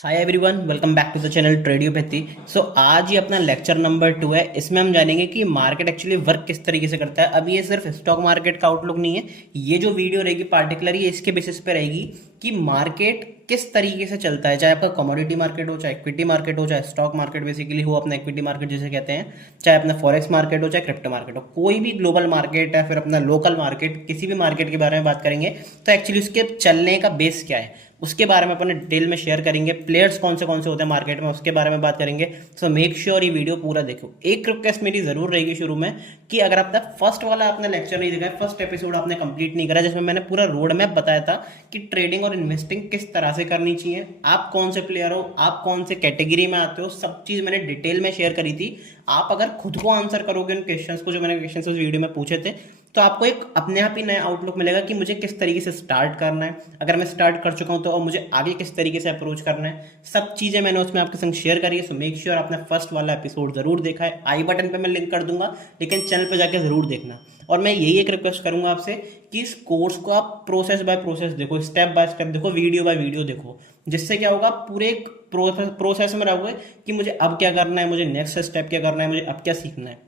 Hi everyone, welcome back to the channel Tradiopathy. So आज ये अपना लेक्चर नंबर 2 है। इसमें हम जानेंगे कि मार्केट एक्चुअली वर्क किस तरीके से करता है। अब ये सिर्फ स्टॉक मार्केट का आउटलुक नहीं है, ये जो वीडियो रहेगी पार्टिकुलर ये इसके बेसिस पे रहेगी कि मार्केट किस तरीके से चलता है। चाहे आपका कमोडिटी मार्केट हो, चाहे इक्विटी मार्केट हो, चाहे स्टॉक मार्केट बेसिकली हो, अपना इक्विटी मार्केट जिसे कहते हैं, चाहे अपना फॉरेक्स मार्केट हो, चाहे क्रिप्टो मार्केट हो, कोई भी ग्लोबल मार्केट है, फिर अपना लोकल मार्केट, किसी भी मार्केट के बारे में बात करेंगे तो एक्चुअली उसके चलने का बेस क्या है उसके बारे में अपन डिटेल में शेयर करेंगे। प्लेयर्स कौन से होते हैं मार्केट में उसके बारे में बात करेंगे। सो मेक श्योर ये वीडियो पूरा देखो। एक रिक्वेस्ट मेरी जरूर रहेगी शुरू में कि अगर आपने फर्स्ट वाला आपने लेक्चर नहीं देखा है, फर्स्ट एपिसोड आपने कंप्लीट नहीं करा जिसमें मैंने पूरा रोड मैप बताया था कि ट्रेडिंग और इन्वेस्टिंग किस तरह से करनी चाहिए, आप कौन से प्लेयर हो, आप कौन से कैटेगरी में आते हो, सब चीज़ मैंने डिटेल में शेयर करी थी। आप अगर खुद को आंसर करोगे उन क्वेश्चंस को जो मैंने क्वेश्चंस उस वीडियो में पूछे थे, तो आपको एक अपने आप ही नया आउटलुक मिलेगा कि मुझे किस तरीके से स्टार्ट करना है, अगर मैं स्टार्ट कर चुका हूं तो अब मुझे आगे किस तरीके से अप्रोच करना है। सब चीज़ें मैंने उसमें आपके संग शेयर करी है। सो मेक श्योर आपने फर्स्ट वाला एपिसोड जरूर देखा है। आई बटन पे मैं लिंक कर दूंगा, लेकिन चैनल पे जाके जरूर देखना। और मैं यही एक रिक्वेस्ट करूंगा आपसे कि इस कोर्स को आप प्रोसेस बाय प्रोसेस देखो, स्टेप बाय स्टेप देखो, वीडियो बाय वीडियो देखो। जिससे क्या होगा, पूरे एक प्रोसेस में रहोगे कि मुझे अब क्या करना है, मुझे नेक्स्ट स्टेप क्या करना है, मुझे अब क्या सीखना है।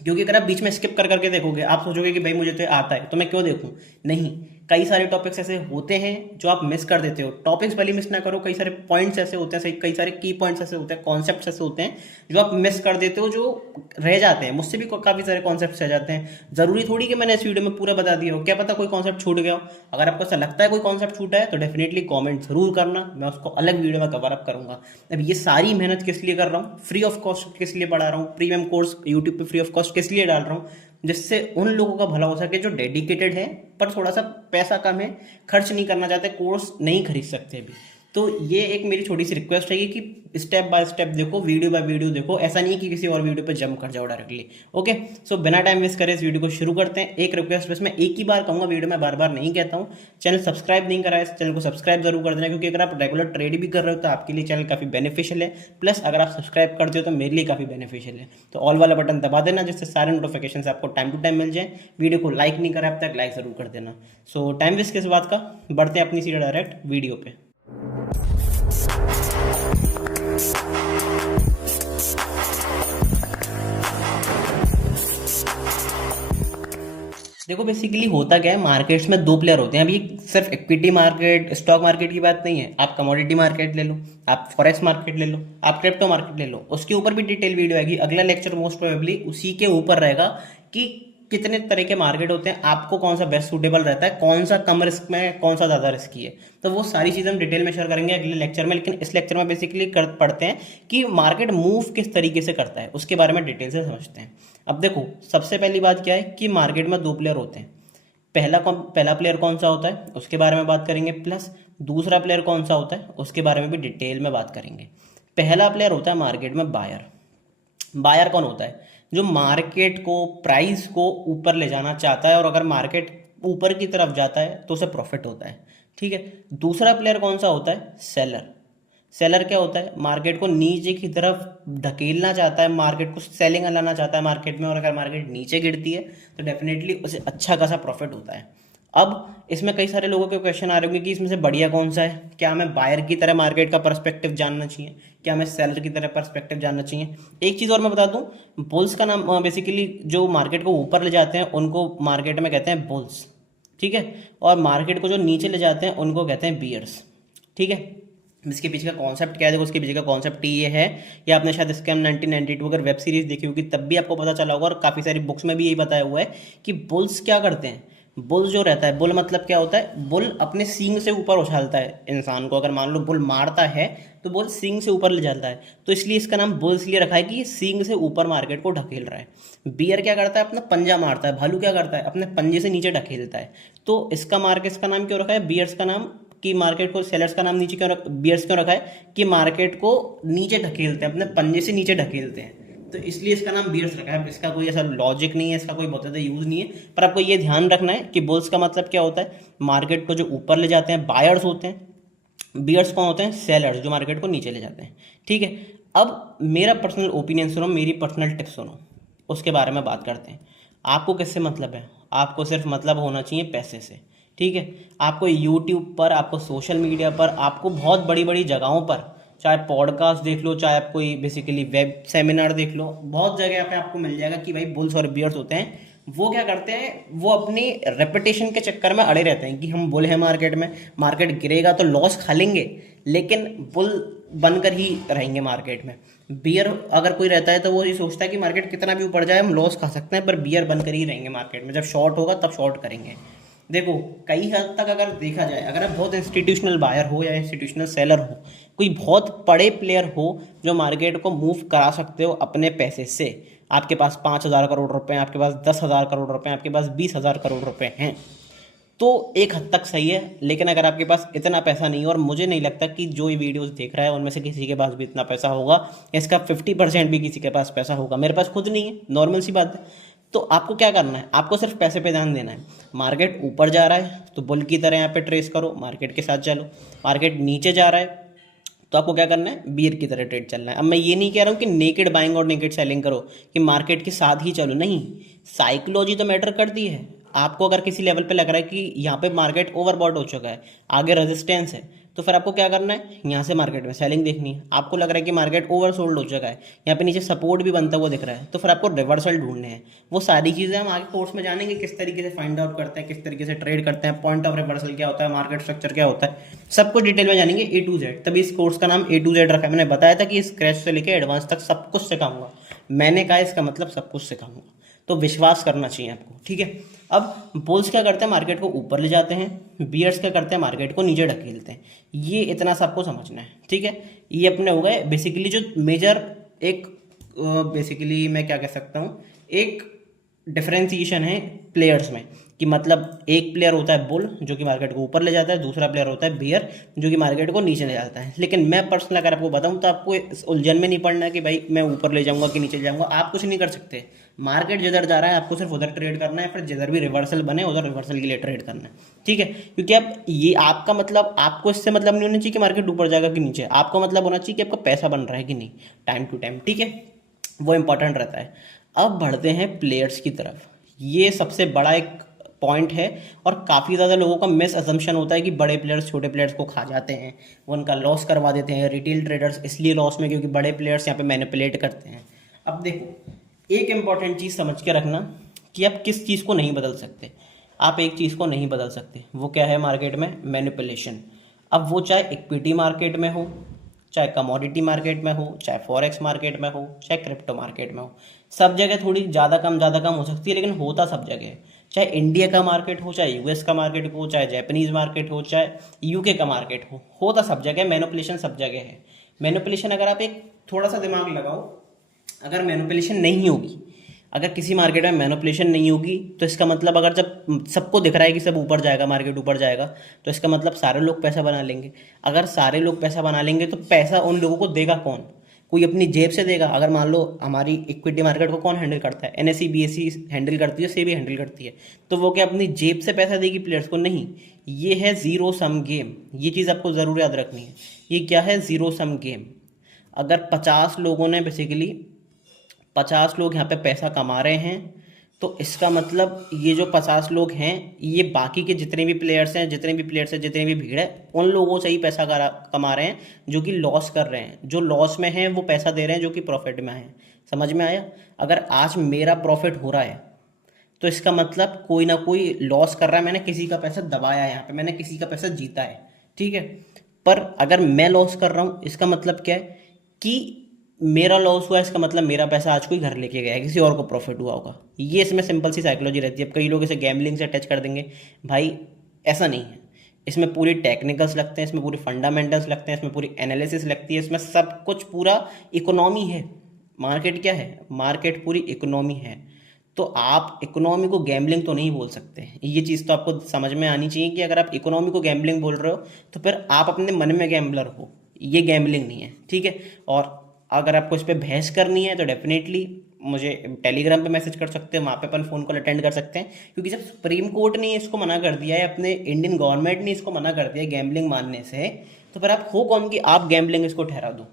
क्योंकि अगर आप बीच में स्किप कर करके देखोगे, आप सोचोगे कि भाई मुझे तो आता है तो मैं क्यों देखूं। नहीं, कई सारे टॉपिक्स ऐसे होते हैं जो आप मिस कर देते हो। टॉपिक्स भले मिस ना करो, कई सारे पॉइंट्स ऐसे होते हैं, कई सारे की पॉइंट्स ऐसे होते हैं, कॉन्सेप्ट्स ऐसे होते हैं जो आप मिस कर देते हो, जो रह जाते हैं। मुझसे भी काफ़ी सारे कॉन्सेप्ट्स रह जाते हैं। ज़रूरी थोड़ी कि मैंने इस वीडियो में पूरा बता दिया हो, क्या पता कोई कॉन्सेप्ट छूट गया हो। अगर आपको ऐसा लगता है कोई कॉन्सेप्ट छूटा है तो डेफिनेटली कॉमेंट जरूर करना, मैं उसको अलग वीडियो में कवर अप करूंगा। अब ये सारी मेहनत किस लिए कर रहा हूँ, फ्री ऑफ कॉस्ट किस लिए पढ़ा रहा हूँ, प्रीमियम कोर्स यूट्यूब पे फ्री ऑफ कॉस्ट किस लिए डाल रहा हूँ, जिससे उन लोगों का भला हो सके जो डेडिकेटेड है पर थोड़ा सा पैसा कम है, खर्च नहीं करना चाहते, कोर्स नहीं खरीद सकते अभी। तो ये एक मेरी छोटी सी रिक्वेस्ट है कि स्टेप बाय स्टेप देखो, वीडियो बाय वीडियो देखो। ऐसा नहीं है कि किसी और वीडियो पे जंप कर जाओ डायरेक्टली। ओके, सो बिना टाइम वेस्ट करे इस वीडियो को शुरू करते हैं। एक रिक्वेस्ट बस मैं एक ही बार कहूँगा, वीडियो में बार बार नहीं कहता हूँ। चैनल सब्सक्राइब नहीं करा है, इस चैनल को सब्सक्राइब जरूर कर देना, क्योंकि अगर आप रेगुलर ट्रेड भी कर रहे हो तो आपके लिए चैनल काफ़ी बेनिफिशियल है। प्लस अगर आप सब्सक्राइब करते हो तो मेरे लिए काफ़ी बेनिफिशियल है। तो ऑल वाला बटन दबा देना जिससे सारे नोटिफिकेशन आपको टाइम टू टाइम मिल जाए। वीडियो को लाइक नहीं करा अब तक, लाइक जरूर कर देना। सो टाइम वेस्ट किस बात का, बढ़ते हैं अपनी सीधे डायरेक्ट वीडियो पे। देखो बेसिकली होता क्या है, मार्केट्स में दो प्लेयर होते हैं। अभी सिर्फ इक्विटी मार्केट, स्टॉक मार्केट की बात नहीं है। आप कमोडिटी मार्केट ले लो, आप फॉरेक्स मार्केट ले लो, आप क्रिप्टो मार्केट ले लो, उसके ऊपर भी डिटेल वीडियो आएगी। अगला लेक्चर मोस्ट प्रोबेबली उसी के ऊपर रहेगा कि कितने तरह के मार्केट होते हैं, आपको कौन सा बेस्ट सूटेबल रहता है, कौन सा कम रिस्क में है, कौन सा ज़्यादा रिस्की है। तो वो सारी चीज़ें हम डिटेल में शेयर करेंगे अगले लेक्चर में। लेकिन इस लेक्चर में बेसिकली पढ़ते हैं कि मार्केट मूव किस तरीके से करता है, उसके बारे में डिटेल से समझते हैं। अब देखो, सबसे पहली बात क्या है कि मार्केट में दो प्लेयर होते हैं। पहला प्लेयर कौन सा होता है उसके बारे में बात करेंगे, प्लस दूसरा प्लेयर कौन सा होता है उसके बारे में भी डिटेल में बात करेंगे। पहला प्लेयर होता है मार्केट में बायर। बायर कौन होता है, जो मार्केट को, प्राइस को ऊपर ले जाना चाहता है, और अगर मार्केट ऊपर की तरफ जाता है तो उसे प्रॉफिट होता है। ठीक है। दूसरा प्लेयर कौन सा होता है, सेलर। सेलर क्या होता है, मार्केट को नीचे की तरफ धकेलना चाहता है, मार्केट को सेलिंग लाना चाहता है मार्केट में, और अगर मार्केट नीचे गिरती है तो डेफिनेटली उसे अच्छा खासा प्रॉफिट होता है। अब इसमें कई सारे लोगों के क्वेश्चन आ रहे होंगे कि इसमें से बढ़िया कौन सा है, क्या हमें बायर की तरह मार्केट का पर्सपेक्टिव जानना चाहिए, क्या हमें सेलर की तरह पर्सपेक्टिव जानना चाहिए। एक चीज़ और मैं बता दूं, बुल्स का नाम बेसिकली जो मार्केट को ऊपर ले जाते हैं उनको मार्केट में कहते हैं बुल्स। ठीक है। और मार्केट को जो नीचे ले जाते हैं उनको कहते हैं बियर्स। ठीक है। इसके पीछे का कॉन्सेप्ट क्या है, देखो उसके पीछे का कॉन्सेप्ट ये है, या आपने शायद स्कैम 1992 अगर वेब सीरीज देखी होगी तब भी आपको पता चला होगा, और काफ़ी सारी बुक्स में भी यही बताया हुआ है कि बुल्स क्या करते हैं। बुल जो रहता है, बुल मतलब क्या होता है, बुल अपने सींग से ऊपर उछालता है इंसान को। अगर मान लो बुल मारता है तो बुल सींग से ऊपर ले जाता है, तो इसलिए इसका नाम बुल इसलिए रखा है कि ये सींग से ऊपर मार्केट को ढकेल रहा है। बियर क्या करता है, अपना पंजा मारता है। भालू क्या करता है, अपने पंजे से नीचे ढकेलता है। तो इसका मार्केट का नाम क्यों रखा है, बियर्स का नाम, कि मार्केट को, सेलर्स का नाम नीचे क्यों बियर्स क्यों रखा है, कि मार्केट को नीचे ढकेलते हैं, अपने पंजे से नीचे ढकेलते हैं, तो इसलिए इसका नाम बियर्स रखा है। इसका कोई ऐसा लॉजिक नहीं है, इसका कोई बहुत ज़्यादा यूज़ नहीं है, पर आपको ये ध्यान रखना है कि बुल्स का मतलब क्या होता है, मार्केट को जो ऊपर ले जाते हैं बायर्स होते हैं। बियर्स कौन होते हैं, सेलर्स, जो मार्केट को नीचे ले जाते हैं। ठीक है। अब मेरा पर्सनल ओपिनियन सुनो, मेरी पर्सनल टिप्स सुनो, उसके बारे में बात करते हैं। आपको किससे मतलब है, आपको सिर्फ मतलब होना चाहिए पैसे से। ठीक है। आपको यूट्यूब पर, आपको सोशल मीडिया पर, आपको बहुत बड़ी बड़ी जगहों पर चाहे पॉडकास्ट देख लो, चाहे आप कोई बेसिकली वेब सेमिनार देख लो, बहुत जगह पे आपको मिल जाएगा कि भाई बुल्स और बियर्स होते हैं। वो क्या करते हैं, वो अपनी रेपुटेशन के चक्कर में अड़े रहते हैं कि हम बुल हैं मार्केट में, मार्केट गिरेगा तो लॉस खा लेंगे, लेकिन बुल बनकर ही रहेंगे मार्केट में। बियर अगर कोई रहता है तो वो ये सोचता है कि मार्केट कितना भी ऊपर जाए हम लॉस खा सकते हैं, पर बियर बनकर ही रहेंगे मार्केट में, जब शॉर्ट होगा तब शॉर्ट करेंगे। देखो कई हद तक अगर देखा जाए, अगर आप बहुत इंस्टीट्यूशनल बायर हो या इंस्टीट्यूशनल सेलर हो, कोई बहुत बड़े प्लेयर हो जो मार्केट को मूव करा सकते हो अपने पैसे से, आपके पास 5,000 करोड़ रुपए हैं, आपके पास 10,000 करोड़ रुपए हैं, आपके पास 20,000 करोड़ रुपए हैं, तो एक हद तक सही है। लेकिन अगर आपके पास इतना पैसा नहीं है, और मुझे नहीं लगता कि जो ये वीडियोस देख रहा है उनमें से किसी के पास भी इतना पैसा होगा, इसका 50% भी किसी के पास पैसा होगा, मेरे पास खुद नहीं है, नॉर्मल सी बात है। तो आपको क्या करना है, आपको सिर्फ पैसे पे ध्यान देना है। मार्केट ऊपर जा रहा है तो बुल की तरह यहाँ पे ट्रेस करो, मार्केट के साथ चलो। मार्केट नीचे जा रहा है तो आपको क्या करना है, बियर की तरह ट्रेड चलना है। अब मैं ये नहीं कह रहा हूँ कि नेकेड बाइंग और नेकेड सेलिंग करो, कि मार्केट के साथ ही चलो, नहीं। साइकोलॉजी तो मैटर करती है। आपको अगर किसी लेवल पे लग रहा है कि यहाँ पे मार्केट ओवरबॉट हो चुका है, आगे रेजिस्टेंस है, तो फिर आपको क्या करना है, यहाँ से मार्केट में सेलिंग देखनी है। आपको लग रहा है कि मार्केट ओवरसोल्ड हो चुका है, यहाँ पे नीचे सपोर्ट भी बनता हुआ दिख रहा है, तो फिर आपको रिवर्सल ढूंढने हैं। वो सारी चीज़ें हम आगे कोर्स में जानेंगे, किस तरीके से फाइंड आउट करते हैं, किस तरीके से ट्रेड करते हैं, पॉइंट ऑफ रिवर्सल क्या होता है, मार्केट स्ट्रक्चर क्या होता है, सब कुछ डिटेल में जानेंगे A to Z। तभी इस कोर्स का नाम A to Z रखा है। मैंने बताया था कि स्क्रैच से लेकर एडवांस तक सब कुछ सिखाऊंगा, मैंने कहा इसका मतलब सब कुछ सिखाऊंगा, तो विश्वास करना चाहिए आपको, ठीक है। अब बुल्स क्या करते हैं, मार्केट को ऊपर ले जाते हैं, बियर्स क्या करते हैं, मार्केट को नीचे ढकेलते हैं। ये इतना सबको समझना है, ठीक है। ये अपने हो गए बेसिकली जो मेजर एक बेसिकली मैं क्या कह सकता हूँ, एक डिफरेंशिएशन है प्लेयर्स में, कि मतलब एक प्लेयर होता है बुल जो कि मार्केट को ऊपर ले जाता है, दूसरा प्लेयर होता है बियर जो कि मार्केट को नीचे ले जाता है। लेकिन मैं पर्सनल अगर आपको बताऊं तो आपको इस उलझन में नहीं पड़ना है कि भाई मैं ऊपर ले जाऊंगा कि नीचे ले जाऊंगा, आप कुछ नहीं कर सकते। मार्केट जिधर जा रहा है आपको सिर्फ उधर ट्रेड करना है, फिर जिधर भी रिवर्सल बने उधर रिवर्सल के लिए ट्रेड करना है, ठीक है। क्योंकि आप ये आपका मतलब, आपको इससे मतलब नहीं होना चाहिए कि मार्केट ऊपर जाएगा कि नीचे, आपको मतलब होना चाहिए कि आपका पैसा बन रहा है कि नहीं टाइम टू टाइम, ठीक है, वो इंपॉर्टेंट रहता है। अब बढ़ते हैं प्लेयर्स की तरफ। ये सबसे बड़ा एक पॉइंट है, और काफ़ी ज़्यादा लोगों का मिस असम्पशन होता है कि बड़े प्लेयर्स छोटे प्लेयर्स को खा जाते हैं, वो उनका लॉस करवा देते हैं। रिटेल ट्रेडर्स इसलिए लॉस में क्योंकि बड़े प्लेयर्स यहाँ पे मैनिपुलेट करते हैं। अब देखो एक इंपॉर्टेंट चीज़ समझ के रखना कि आप किस चीज़ को नहीं बदल सकते। आप एक चीज़ को नहीं बदल सकते, वो क्या है मार्केट में, मैनिपुलेशन। अब वो चाहे इक्विटी मार्केट में हो, चाहे कमोडिटी मार्केट में हो, चाहे फॉरेक्स मार्केट में हो, चाहे क्रिप्टो मार्केट में हो, सब जगह थोड़ी ज़्यादा कम हो सकती है, लेकिन होता सब जगह है। चाहे इंडिया का मार्केट हो, चाहे यूएस का मार्केट हो, चाहे जापानीज मार्केट हो, चाहे यूके का मार्केट हो, होता सब जगह, मैनिपुलेशन सब जगह है। मैनिपुलेशन अगर आप एक थोड़ा सा दिमाग लगाओ, अगर मैनिपुलेशन नहीं होगी, अगर किसी मार्केट में मैनिपुलेशन नहीं होगी, तो इसका मतलब अगर जब सबको दिख रहा है कि सब ऊपर जाएगा, मार्केट ऊपर जाएगा, तो इसका मतलब सारे लोग पैसा बना लेंगे। अगर सारे लोग पैसा बना लेंगे तो पैसा उन लोगों को देगा कौन, कोई अपनी जेब से देगा। अगर मान लो हमारी इक्विटी मार्केट को कौन हैंडल करता है, एनएसई बीएसई हैंडल करती है, सेबी हैंडल करती है, तो वो क्या अपनी जेब से पैसा देगी प्लेयर्स को? नहीं। ये है जीरो सम गेम, ये चीज़ आपको ज़रूर याद रखनी है। ये क्या है, जीरो सम गेम। अगर 50 लोगों ने बेसिकली 50 लोग यहाँ पे पैसा कमा रहे हैं, तो इसका मतलब ये जो 50 लोग हैं, ये बाकी के जितने भी प्लेयर्स हैं, जितनी भी भीड़ है, उन लोगों से ही पैसा कमा रहे हैं जो कि लॉस कर रहे हैं। जो लॉस में हैं वो पैसा दे रहे हैं जो कि प्रॉफिट में हैं। समझ में आया? अगर आज मेरा प्रॉफिट हो रहा है तो इसका मतलब कोई ना कोई लॉस कर रहा है, मैंने किसी का पैसा दबाया है, यहाँ पे मैंने किसी का पैसा जीता है, ठीक है। पर अगर मैं लॉस कर रहा हूँ, इसका मतलब क्या है कि मेरा लॉस हुआ, इसका मतलब मेरा पैसा आज कोई घर लेके गया है, किसी और को प्रॉफिट हुआ होगा। ये इसमें सिंपल सी साइकोलॉजी रहती है। अब कई लोग इसे गैम्बलिंग से अटैच कर देंगे, भाई ऐसा नहीं है। इसमें पूरी टेक्निकल्स लगते हैं, इसमें पूरी फंडामेंटल्स लगते हैं, इसमें पूरी एनालिसिस लगती है, इसमें सब कुछ पूरा इकोनॉमी है। मार्केट क्या है? मार्केट पूरी इकोनॉमी है। तो आप इकोनॉमी को गैम्बलिंग तो नहीं बोल सकते। ये चीज़ तो आपको समझ में आनी चाहिए कि अगर आप इकोनॉमी को गैम्बलिंग बोल रहे हो तो फिर आप अपने मन में गैम्बलर हो, ये गैम्बलिंग नहीं है, ठीक है। और अगर आपको इस पर बहस करनी है तो डेफिनेटली मुझे टेलीग्राम पे मैसेज कर सकते हैं, वहाँ पे अपन फ़ोन कॉल अटेंड कर सकते हैं। क्योंकि जब सुप्रीम कोर्ट ने इसको मना कर दिया है, अपने इंडियन गवर्नमेंट ने इसको मना कर दिया है गैम्बलिंग मानने से, तो फिर आप हो कौन कि आप गैम्बलिंग इसको ठहरा दो?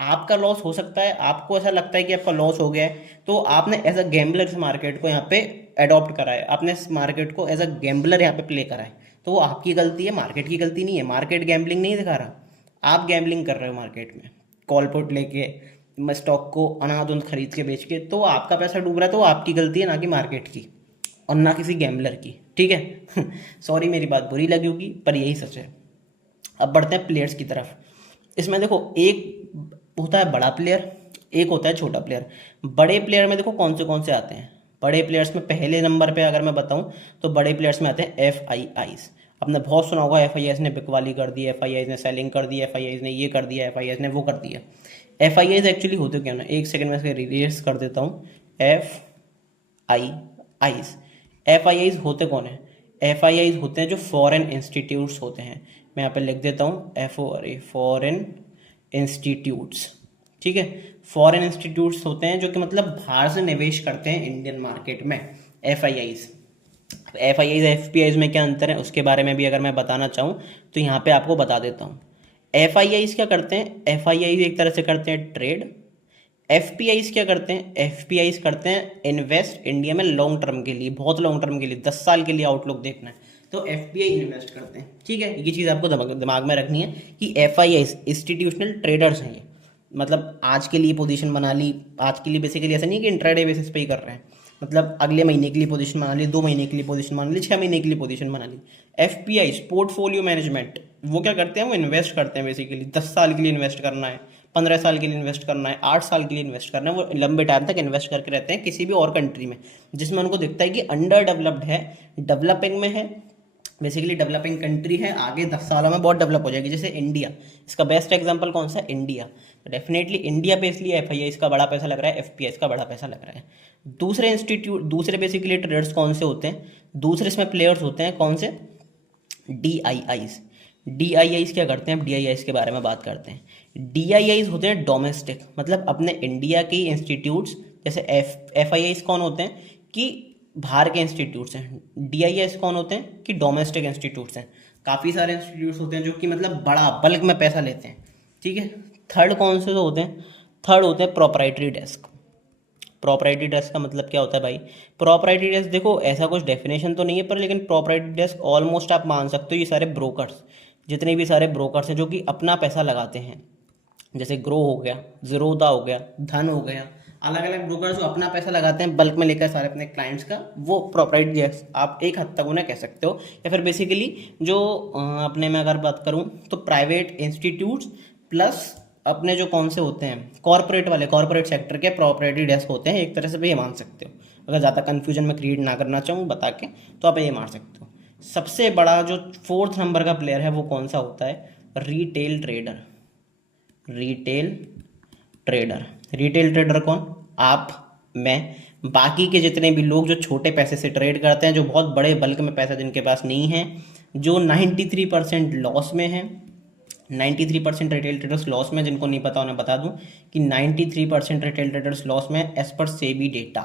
आपका लॉस हो सकता है, आपको ऐसा लगता है कि आपका लॉस हो गया है, तो आपने एज अ गैम्बलर इस मार्केट को यहाँ पे अडॉप्ट करा है, आपने इस मार्केट को एज अ गैम्बलर यहाँ पे प्ले करा है, तो वो आपकी गलती है, मार्केट की गलती नहीं है। मार्केट गैम्बलिंग नहीं दिखा रहा, आप गैम्बलिंग कर रहे हो मार्केट में, कॉल पुट लेके, मैं स्टॉक को अनाधुंध खरीद के बेच के, तो आपका पैसा डूब रहा है, तो आपकी गलती है, ना कि मार्केट की और ना किसी गैम्बलर की, ठीक है। सॉरी मेरी बात बुरी लगी होगी, पर यही सच है। अब बढ़ते हैं प्लेयर्स की तरफ। इसमें देखो, एक होता है बड़ा प्लेयर, एक होता है छोटा प्लेयर। बड़े प्लेयर में देखो कौन से आते हैं। बड़े प्लेयर्स में पहले नंबर पे अगर मैं बताऊं तो बड़े प्लेयर्स में आते हैं एफ आई आईज। आपने बहुत सुना होगा, एफ आई आईज ने बिकवाली कर दी, एफ आई आईज ने सेलिंग कर दी, एफ आई आईज ने ये कर दिया, एफ आई आईज ने वो कर दिया। एफ आई आईज एक्चुअली होते क्या ना, एक सेकंड में इसके रिलीज कर देता हूँ। F I eyes, F I eyes होते कौन है? एफ आई आईज होते हैं जो फॉरेन इंस्टीट्यूट्स होते हैं। मैं यहाँ पे लिख देता हूँ, F O R A, foreign institutes, ठीक है। फॉरेन इंस्टीट्यूट्स होते हैं जो कि मतलब बाहर से निवेश करते हैं इंडियन मार्केट में, F I eyes. F I eyes F P eyes में क्या अंतर है उसके बारे में भी अगर मैं बताना चाहूँ तो यहाँ पे आपको बता देता हूँ। एफ आई आईज क्या करते हैं? एफ आई आईज एक तरह से करते हैं ट्रेड। एफ पी आईज क्या करते हैं? एफ पी आईज करते हैं इन्वेस्ट इंडिया में लॉन्ग टर्म के लिए, बहुत लॉन्ग टर्म के लिए, 10 साल के लिए आउटलुक देखना है तो एफ पी आई इन्वेस्ट करते हैं, ठीक है। ये चीज़ आपको दिमाग में रखनी है कि F I eyes institutional traders हैं ये, मतलब आज के लिए पोजीशन बना ली। आज के लिए बेसिकली ऐसा नहीं कि इंट्राडे बेसिस पे ही कर रहे हैं, मतलब अगले महीने के लिए पोजीशन बना ली, 2 महीने के लिए पोजीशन बना ली, 6 महीने के लिए पोजीशन बना ली। F P I portfolio management, वो क्या करते हैं? वो इन्वेस्ट करते हैं बेसिकली, 10 साल के लिए इन्वेस्ट करना है, 15 साल के लिए इन्वेस्ट करना है, 8 साल के लिए इन्वेस्ट करना है। वो लंबे टाइम तक इन्वेस्ट करके रहते हैं किसी भी और कंट्री में जिसमें उनको दिखता है कि अंडर डेवलप्ड है, डेवलपिंग में है, बेसिकली डेवलपिंग कंट्री है, आगे 10 सालों में बहुत डेवलप हो जाएगी। जैसे इंडिया, इसका बेस्ट एग्जांपल कौन सा है? इंडिया। तो डेफिनेटली इंडिया पे इसलिए एफ आई आई इसका बड़ा पैसा लग रहा है, एफ पी आई इसका बड़ा पैसा लग रहा है। दूसरे इंस्टीट्यूट, दूसरे बेसिकली ट्रेडर्स कौन से होते हैं? दूसरे इसमें प्लेयर्स होते हैं कौन से? D I eyes. D I eyes क्या करते हैं? डी आई आईज के बारे में बात करते हैं। डी आई आईज होते हैं डोमेस्टिक, मतलब अपने इंडिया के इंस्टीट्यूट्स। जैसे एफ आई आईज कौन होते हैं? कि बाहर के इंस्टीट्यूट्स हैं। डी आई आईज कौन होते हैं? कि डोमेस्टिक इंस्टीट्यूट्स हैं। काफ़ी सारे इंस्टीट्यूट्स होते हैं जो कि मतलब बड़ा बल्क में पैसा लेते हैं, ठीक है। थर्ड कौन से तो होते हैं? थर्ड होते हैं प्रोपराइटरी डेस्क। प्रॉपराइटरी डेस्क का मतलब क्या होता है भाई? प्रॉपराइटरी डेस्क देखो, ऐसा कुछ डेफिनेशन तो नहीं है पर लेकिन प्रॉपराइटरी डेस्क ऑलमोस्ट आप मान सकते हो ये सारे ब्रोकर्स, जितने भी सारे ब्रोकर्स हैं जो कि अपना पैसा लगाते हैं, जैसे ग्रो हो गया, जीरोधा हो गया, धन हो गया, अलग अलग ब्रोकर्स जो अपना पैसा लगाते हैं बल्क में लेकर सारे अपने क्लाइंट्स का, वो प्रॉपराइटरी डेस्क आप एक हद तक उन्हें कह सकते हो। या फिर बेसिकली जो अपने में अगर बात करूँ तो प्राइवेट इंस्टीट्यूट्स प्लस अपने जो कौन से होते हैं कॉर्पोरेट वाले, कॉर्पोरेट सेक्टर के प्रॉपरेटरी डेस्क होते हैं, एक तरह से भी ये मान सकते हो। अगर ज़्यादा कन्फ्यूजन में क्रिएट ना करना चाहूँ बता के, तो आप ये मान सकते हो। सबसे बड़ा जो 4th नंबर का प्लेयर है वो कौन सा होता है? Retail trader. Retail trader, retail trader कौन? आप, मैं, बाकी के जितने भी लोग जो छोटे पैसे से ट्रेड करते हैं, जो बहुत बड़े बल्क में पैसा जिनके पास नहीं है, जो 93% लॉस में है। 93% रिटेल ट्रेडर्स लॉस में, जिनको नहीं पता उन्हें बता दूं कि 93% रिटेल ट्रेडर्स लॉस में एज पर सेबी डेटा,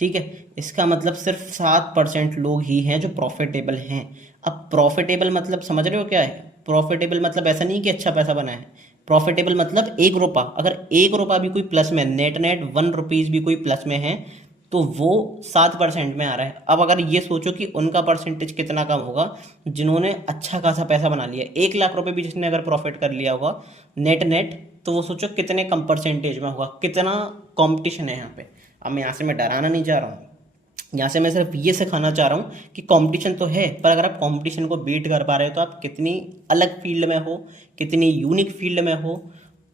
ठीक है। इसका मतलब सिर्फ 7% लोग ही हैं जो प्रॉफिटेबल हैं। अब प्रॉफिटेबल मतलब समझ रहे हो क्या है? प्रॉफिटेबल मतलब ऐसा नहीं कि अच्छा पैसा बना है, प्रॉफिटेबल मतलब 1 रुपया, अगर 1 रुपया भी कोई प्लस में, नेट नेट 1 रुपीज़ भी कोई प्लस में है तो वो 7% में आ रहा है। अब अगर ये सोचो कि उनका परसेंटेज कितना कम होगा जिन्होंने अच्छा खासा पैसा बना लिया, 1 लाख रुपए भी जिसने अगर प्रॉफिट कर लिया होगा नेट नेट, तो वो सोचो कितने कम परसेंटेज में होगा, कितना कंपटीशन है यहाँ पे। अब मैं यहाँ से मैं डराना नहीं चाह रहा हूँ, यहाँ से मैं सिर्फ ये सिखाना चाह रहा हूँ कि कंपटीशन तो है, पर अगर आप कंपटीशन को बीट कर पा रहे हो तो आप कितनी अलग फील्ड में हो, कितनी यूनिक फील्ड में हो,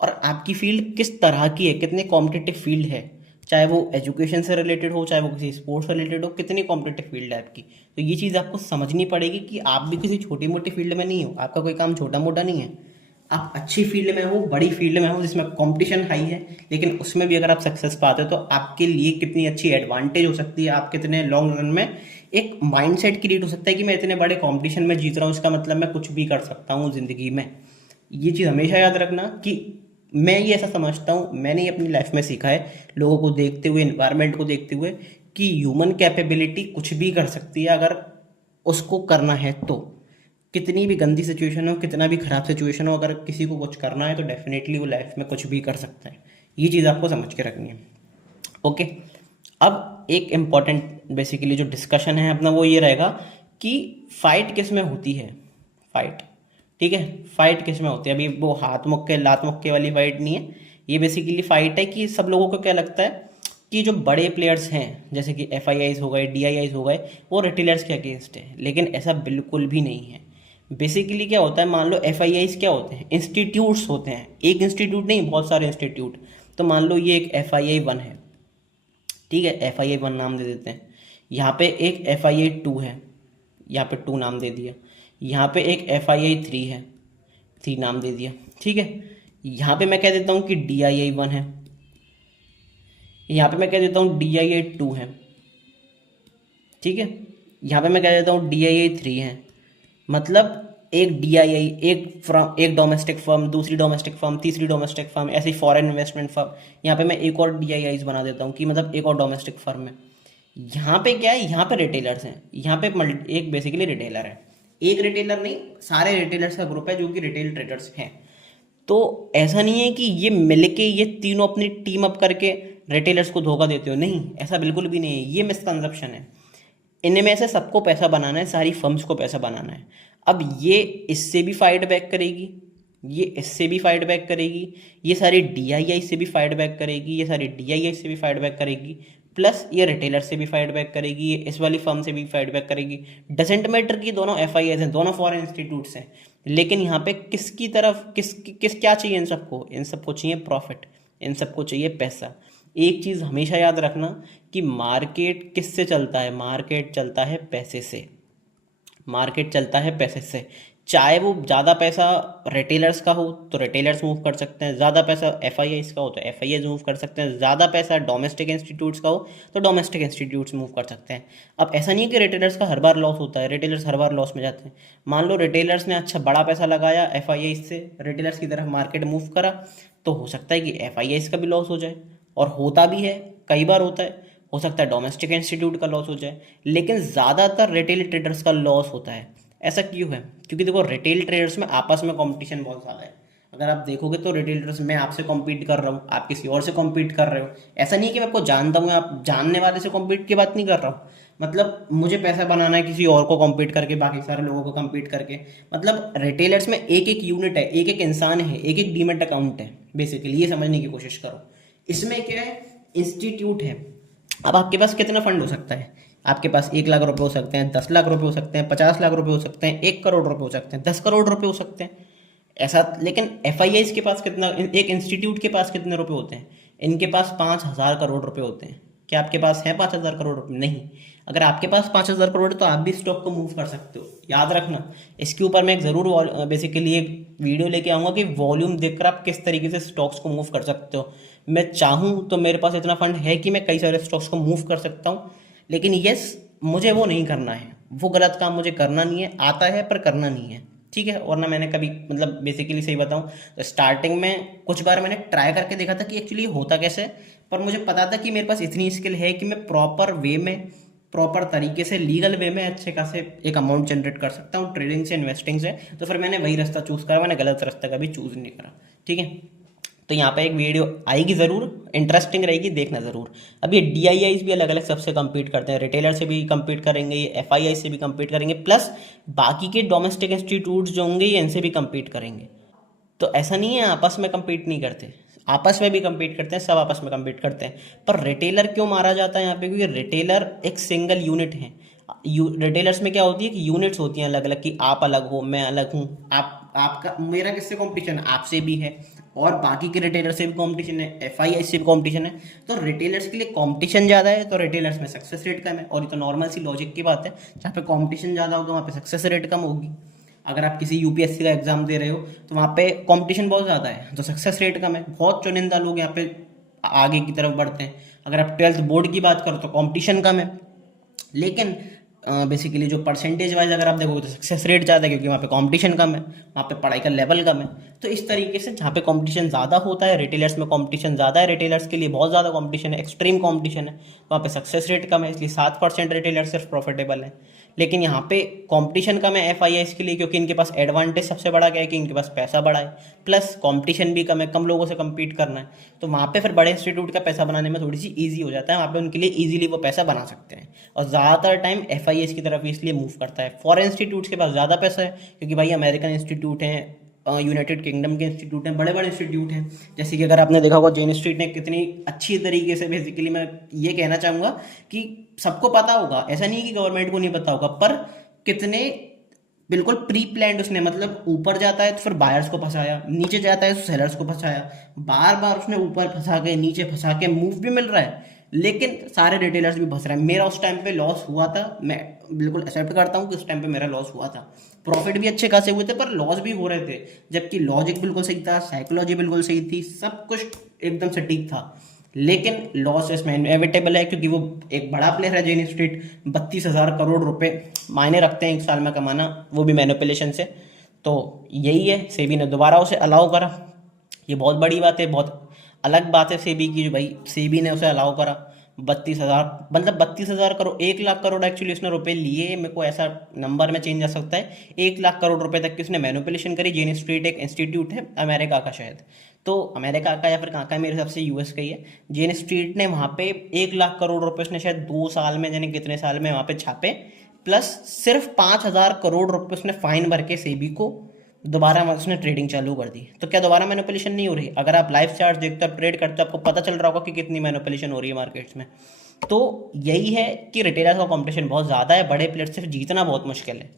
और आपकी फील्ड किस तरह की है, कितनी कॉम्पिटिटिव फील्ड है, चाहे वो एजुकेशन से रिलेटेड हो, चाहे वो किसी स्पोर्ट्स से रिलेटेड हो, कितनी कॉम्पिटिटिव फील्ड है आपकी। तो ये चीज़ आपको समझनी पड़ेगी कि आप भी किसी छोटी मोटी फील्ड में नहीं हो, आपका कोई काम छोटा मोटा नहीं है, आप अच्छी फील्ड में हो, बड़ी फील्ड में हो जिसमें कंपटीशन हाई है, लेकिन उसमें भी अगर आप सक्सेस पाते हो तो आपके लिए कितनी अच्छी एडवांटेज हो सकती है, आप कितने लॉन्ग रन में एक माइंडसेट क्रिएट हो सकता है कि मैं इतने बड़े कंपटीशन में जीत रहा हूँ, इसका मतलब मैं कुछ भी कर सकता हूँ ज़िंदगी में। ये चीज़ हमेशा याद रखना कि मैं ये ऐसा समझता हूँ, मैंने ये अपनी लाइफ में सीखा है लोगों को देखते हुए, एनवायरनमेंट को देखते हुए, कि ह्यूमन कैपेबिलिटी कुछ भी कर सकती है अगर उसको करना है तो। कितनी भी गंदी सिचुएशन हो, कितना भी खराब सिचुएशन हो, अगर किसी को कुछ करना है तो डेफिनेटली वो लाइफ में कुछ भी कर सकता है। ये चीज़ आपको समझ के रखनी है, ओके। अब एक इम्पॉर्टेंट बेसिकली जो डिस्कशन है अपना वो ये रहेगा कि फाइट किस में होती है, फाइट, ठीक है। फाइट किस में होती है, अभी वो हाथ मुक्के लात मुक्के वाली फाइट नहीं है, ये बेसिकली फाइट है कि सब लोगों को क्या लगता है कि जो बड़े प्लेयर्स हैं जैसे कि एफ आई आईज हो गए, डी आई आईज हो गए, वो रिटेलर्स के अगेंस्ट है, लेकिन ऐसा बिल्कुल भी नहीं है। बेसिकली क्या होता है, मान लो एफ आई आईज क्या होते हैं, इंस्टीट्यूट्स होते हैं, एक इंस्टीट्यूट नहीं बहुत सारे इंस्टीट्यूट। तो मान लो ये एक एफ आई आई वन है, ठीक है, एफ आई आई वन नाम दे देते हैं। यहाँ पे एक एफ आई आई टू है, यहाँ पे टू नाम दे दिया। यहाँ पे एक एफ आई आई थ्री है, थ्री नाम दे दिया, ठीक है। यहाँ पे मैं कह देता हूँ कि डी आई आई वन है, यहाँ पे मैं कह देता हूँ डी आई आई टू है, ठीक है। यहाँ पे मैं कह देता हूँ डी आई आई थ्री है। मतलब एक डी आई आई, एक डोमेस्टिक फर्म, दूसरी डोमेस्टिक फर्म, तीसरी डोमेस्टिक फर्म, ऐसे ही फॉरेन इन्वेस्टमेंट फर्म। यहाँ पे मैं एक और डी आई आईज बना देता हूँ कि मतलब एक और डोमेस्टिक फर्म है। यहाँ पे क्या है, यहाँ पे रिटेलर्स हैं, यहाँ पे एक बेसिकली रिटेलर है, एक रिटेलर नहीं, सारे रिटेलर्स का ग्रुप है जो कि रिटेल ट्रेडर्स हैं। तो ऐसा नहीं है कि ये मिलके ये तीनों अपनी टीम अप करके रिटेलर्स को धोखा देते हो, नहीं, ऐसा बिल्कुल भी नहीं है, ये मिसकंसेप्शन है। इनमें से सबको पैसा बनाना है, सारी फर्म्स को पैसा बनाना है। अब ये इससे भी फाइट बैक करेगी, ये इससे भी फाइट बैक करेगी, ये सारी डीआईआई से भी फाइट बैक करेगी, ये सारी डीआईआई से भी फाइट बैक करेगी, प्लस ये रिटेलर से भी फाइट बैक करेगी, ये इस वाली फर्म से भी फाइट बैक करेगी। डजेंट मैटर की दोनों एफ आई एस हैं, दोनों फॉरेन इंस्टीट्यूट्स हैं, लेकिन यहाँ पे किसकी तरफ किस क्या चाहिए इन सबको, इन सबको चाहिए प्रॉफिट, इन सबको चाहिए पैसा। एक चीज़ हमेशा याद रखना कि मार्केट किससे चलता है, मार्केट चलता है पैसे से, मार्केट चलता है पैसे से। चाहे वो ज़्यादा पैसा रिटेलर्स का हो तो रिटेलर्स मूव कर सकते हैं, ज़्यादा पैसा एफ आई आईज का हो तो एफ आई आईज मूव कर सकते हैं, ज़्यादा पैसा डोमेस्टिक इंस्टीट्यूट्स का हो तो डोमेस्टिक इंस्टीट्यूट्स मूव कर सकते हैं। अब ऐसा नहीं है कि रिटेलर्स का हर बार लॉस होता है, रिटेलर्स हर बार लॉस में जाते हैं। मान लो रिटेलर्स ने अच्छा बड़ा पैसा लगाया एफ आई आईज से रिटेलर्स की तरफ, मार्केट मूव करा, तो हो सकता है कि एफ आई आईज का भी लॉस हो जाए, और होता भी है, कई बार होता है। हो सकता है डोमेस्टिक इंस्टीट्यूट का लॉस हो जाए, लेकिन ज़्यादातर रिटेल ट्रेडर्स का लॉस होता है। ऐसा क्यों है, क्योंकि देखो रिटेल ट्रेडर्स में आपस में कंपटीशन बहुत ज़्यादा है। अगर आप देखोगे तो रिटेल ट्रेडर्स, मैं आपसे कॉम्पीट कर रहा हूँ, आप किसी और से कॉम्पीट कर रहे हो। ऐसा नहीं है कि मैं आपको जानता हूँ, आप जानने वाले से कॉम्पीट की बात नहीं कर रहा हूँ। मतलब मुझे पैसा बनाना है किसी और को कॉम्पीट करके, बाकी सारे लोगों को कॉम्पीट करके। मतलब रिटेलर्स में एक एक यूनिट है, एक एक इंसान है, एक एक डीमेट अकाउंट है, बेसिकली ये समझने की कोशिश करो। इसमें क्या है, इंस्टीट्यूट है। अब आपके पास कितना फंड हो सकता है, आपके पास 1 लाख रुपए हो सकते हैं, 10 लाख रुपए हो सकते हैं, 50 लाख रुपए हो सकते हैं, 1 करोड़ रुपए हो सकते हैं, 10 करोड़ रुपए हो सकते हैं, ऐसा। लेकिन एफ आई आईज के पास कितना, एक इंस्टीट्यूट के पास कितने रुपए होते हैं, इनके पास 5,000 करोड़ रुपए होते हैं। क्या आपके पास है 5,000 करोड़ रुपए? नहीं। अगर आपके पास 5,000 करोड़ है तो आप भी स्टॉक को मूव कर सकते हो, याद रखना। इसके ऊपर मैं एक ज़रूर बेसिकली एक वीडियो लेके आऊँगा कि वॉल्यूम देखकर आप किस तरीके से स्टॉक्स को मूव कर सकते हो। मैं चाहूँ तो मेरे पास इतना फंड है कि मैं कई सारे स्टॉक्स को मूव कर सकता हूँ, लेकिन यस, मुझे वो नहीं करना है, वो गलत काम मुझे करना नहीं है, आता है पर करना नहीं है, ठीक है। और ना मैंने कभी, मतलब बेसिकली सही बताऊँ तो स्टार्टिंग में कुछ बार मैंने ट्राई करके देखा था कि एक्चुअली होता कैसे, पर मुझे पता था कि मेरे पास इतनी स्किल है कि मैं प्रॉपर वे में, प्रॉपर तरीके से, लीगल वे में अच्छे खासे एक अमाउंट जनरेट कर सकता हूँ ट्रेडिंग से, इन्वेस्टिंग से। तो फिर मैंने वही रास्ता चूज़ करा, मैंने गलत रास्ता कभी चूज़ नहीं करा, ठीक है। तो यहाँ पे एक वीडियो आएगी ज़रूर, इंटरेस्टिंग रहेगी, देखना ज़रूर। अब ये डी आई आईज भी अलग अलग सबसे कम्पीट करते हैं, रिटेलर से भी कम्पीट करेंगे, ये एफ आई आई से भी कम्पीट करेंगे, प्लस बाकी के डोमेस्टिक इंस्टीट्यूट्स जो होंगे ये इनसे भी कम्पीट करेंगे। तो ऐसा नहीं है आपस में कम्पीट नहीं करते, आपस में भी कम्पीट करते हैं, सब आपस में कम्पीट करते हैं। पर रिटेलर क्यों मारा जाता है यहाँ पे, क्योंकि रिटेलर एक सिंगल यूनिट है। रिटेलर्स में क्या होती है कि यूनिट्स होती हैं अलग अलग, कि आप अलग हो, मैं अलग हूँ, आपका मेरा किससे कंपटीशन है, आपसे भी है, और बाकी के रिटेलर से भी कंपटीशन है, एफ आई आई से भी कंपटीशन है। तो रिटेलर्स के लिए कंपटीशन ज़्यादा है तो रिटेलर्स में सक्सेस रेट कम है, और ये तो नॉर्मल सी लॉजिक की बात है, जहाँ पे कंपटीशन ज़्यादा होगा वहाँ पे सक्सेस रेट कम होगी। अगर आप किसी यूपीएससी का एग्जाम दे रहे हो तो वहाँ पे कंपटीशन बहुत ज़्यादा है तो सक्सेस रेट कम है, बहुत चुनिंदा लोग यहाँ पे आगे की तरफ बढ़ते हैं। अगर आप 12th बोर्ड की बात करो तो कंपटीशन कम है, लेकिन बेसिकली जो परसेंटेज वाइज अगर आप देखोगे तो सक्सेस रेट ज़्यादा है, क्योंकि वहाँ पे कंपटीशन कम है, वहाँ पे पढ़ाई का लेवल कम है। तो इस तरीके से जहाँ पे कंपटीशन ज़्यादा होता है, रिटेलर्स में कंपटीशन ज़्यादा है, रिटेलर्स के लिए बहुत ज़्यादा कंपटीशन है, एक्सट्रीम कंपटीशन है, वहाँ पे सक्सेस रेट कम है, इसलिए 7% रिटेलर सिर्फ प्रॉफिटेबल है। लेकिन यहाँ पे कंपटीशन कम है एफआईआईस के लिए, क्योंकि इनके पास एडवांटेज सबसे बड़ा क्या है कि इनके पास पैसा बड़ा है, प्लस कंपटीशन भी कम है, कम लोगों से compete करना है। तो वहाँ पे फिर बड़े इंस्टीट्यूट का पैसा बनाने में थोड़ी सी ईजी हो जाता है, वहाँ पे उनके लिए ईजिली वो पैसा बना सकते हैं। और ज़्यादातर टाइम एफआईआईस की तरफ इसलिए मूव करता है। फॉरेन इंस्टीट्यूट्स के पास ज़्यादा पैसा है, क्योंकि भाई अमेरिकन इंस्टीट्यूट हैं, यूनाइटेड किंगडम के इंस्टीट्यूट हैं, बड़े बड़े इंस्टीट्यूट हैं। जैसे कि अगर आपने देखा होगा जेन स्ट्रीट ने कितनी अच्छी तरीके से, बेसिकली मैं ये कहना चाहूँगा कि सबको पता होगा, ऐसा नहीं है कि गवर्नमेंट को नहीं पता होगा, पर कितने बिल्कुल प्री प्लान्ड उसने, मतलब ऊपर जाता है तो फिर बायर्स को फंसाया, नीचे जाता है तो सेलर्स को फंसाया, बार बार उसने ऊपर फंसा के नीचे फंसा के मूव भी मिल रहा है, लेकिन सारे रिटेलर्स भी फंस रहे हैं। मेरा उस टाइम पे लॉस हुआ था, मैं बिल्कुल एक्सेप्ट करता हूँ कि उस टाइम पे मेरा लॉस हुआ था। प्रॉफिट भी अच्छे खासे हुए थे पर लॉस भी हो रहे थे, जबकि लॉजिक बिल्कुल सही था, साइकोलॉजी बिल्कुल सही थी, सब कुछ एकदम से ठीक था। लेकिन लॉस इसमें इनएविटेबल है, क्योंकि वो एक बड़ा प्लेयर है जेन स्ट्रीट, 32,000 करोड़ रुपए मायने रखते हैं एक साल में कमाना, वो भी मैनिपुलेशन से। तो यही है, सेबी ने दोबारा उसे अलाउ करा, ये बहुत बड़ी बात है, बहुत अलग बात है सेबी की, जो भाई सेबी ने उसे अलाउ करा। 32,000 मतलब 32,000 करोड़, 1 लाख करोड़ एक्चुअली उसने रुपए लिए, मेरे को ऐसा नंबर में चेंज आ सकता है, 1 लाख करोड़ रुपए तक की उसने मैनिपुलेशन करी। जेन स्ट्रीट एक इंस्टीट्यूट है अमेरिका का शायद, तो अमेरिका का या फिर कहाँ का है, मेरे हिसाब से यूएस का ही है। जेन स्ट्रीट ने वहाँ पे 1 लाख करोड़ रुपए उसने शायद 2 साल में, यानी कितने साल में वहाँ पे छापे, प्लस सिर्फ 5,000 करोड़ रुपए उसने फाइन भर के सेबी को दोबारा उसने ट्रेडिंग चालू कर दी। तो क्या दोबारा मैनिपुलेशन नहीं हो रही? अगर आप लाइव चार्ट देखते हो, ट्रेड करते हो, आपको पता चल रहा होगा कि कितनी मैनिपुलेशन हो रही है मार्केट्स में। तो यही है कि रिटेलर्स का कंपटीशन बहुत ज़्यादा है, बड़े प्लेयर से जीतना बहुत मुश्किल है।